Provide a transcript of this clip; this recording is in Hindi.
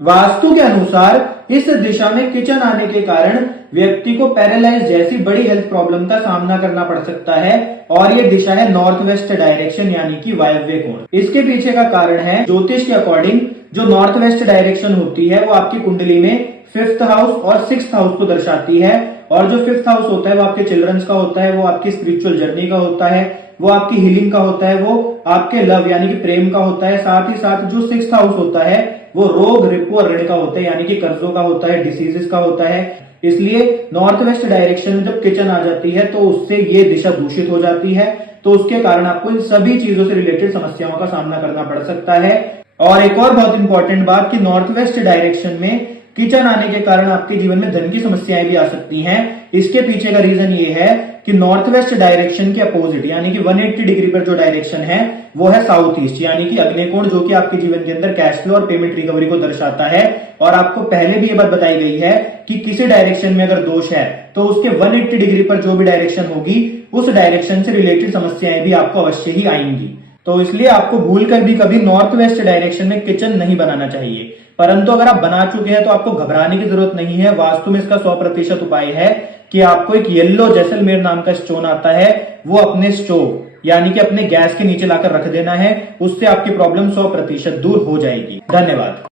वास्तु के अनुसार इस दिशा में किचन आने के कारण व्यक्ति को पैरालाइज जैसी बड़ी हेल्थ प्रॉब्लम का सामना करना पड़ सकता है। और ये दिशा है नॉर्थ वेस्ट डायरेक्शन यानी कि वायव्य कोण। इसके पीछे का कारण है ज्योतिष के अकॉर्डिंग जो नॉर्थ वेस्ट डायरेक्शन होती है वो आपकी कुंडली में 5th हाउस और 6th हाउस को दर्शाती है। और जो 5th हाउस होता है वो आपके चिल्ड्रंस का होता है, वो आपकी स्पिरिचुअल जर्नी का होता है, वो आपकी हीलिंग का होता है, वो आपके लव यानी कि प्रेम का होता है। साथ ही साथ जो 6th हाउस होता है वो रोग, रिपू और ऋण का होता है यानी कि कर्जों का होता है, डिसीजेस का होता है। इसलिए नॉर्थ वेस्ट डायरेक्शन में जब किचन आ जाती है तो उससे ये दिशा दूषित हो जाती है, तो उसके कारण आपको इन सभी चीजों से रिलेटेड समस्याओं का सामना करना पड़ सकता है। और एक और बहुत इंपॉर्टेंट बात कि नॉर्थ वेस्ट डायरेक्शन में किचन आने के कारण आपके जीवन में धन की समस्याएं भी आ सकती हैं। इसके पीछे का रीजन ये है कि नॉर्थ वेस्ट डायरेक्शन के अपोजिट यानी कि 180 डिग्री पर जो डायरेक्शन है वो है साउथ ईस्ट यानी कि अग्निकोण, जो कि आपके जीवन के अंदर कैश फ्लो और पेमेंट रिकवरी को दर्शाता है। और आपको पहले भी ये बात बताई गई है कि किसी डायरेक्शन में अगर दोष है तो उसके 180 डिग्री पर जो भी डायरेक्शन होगी उस डायरेक्शन से रिलेटेड समस्याएं भी आपको अवश्य ही आएंगी। तो इसलिए आपको भूल कर भी कभी नॉर्थ वेस्ट डायरेक्शन में किचन नहीं बनाना चाहिए। परंतु अगर आप बना चुके हैं तो आपको घबराने की जरूरत नहीं है। वास्तु में इसका 100% उपाय है कि आपको एक येलो जैसलमेर नाम का स्टोन आता है, वो अपने स्टोव यानी कि अपने गैस के नीचे लाकर रख देना है। उससे आपकी प्रॉब्लम 100% दूर हो जाएगी। धन्यवाद।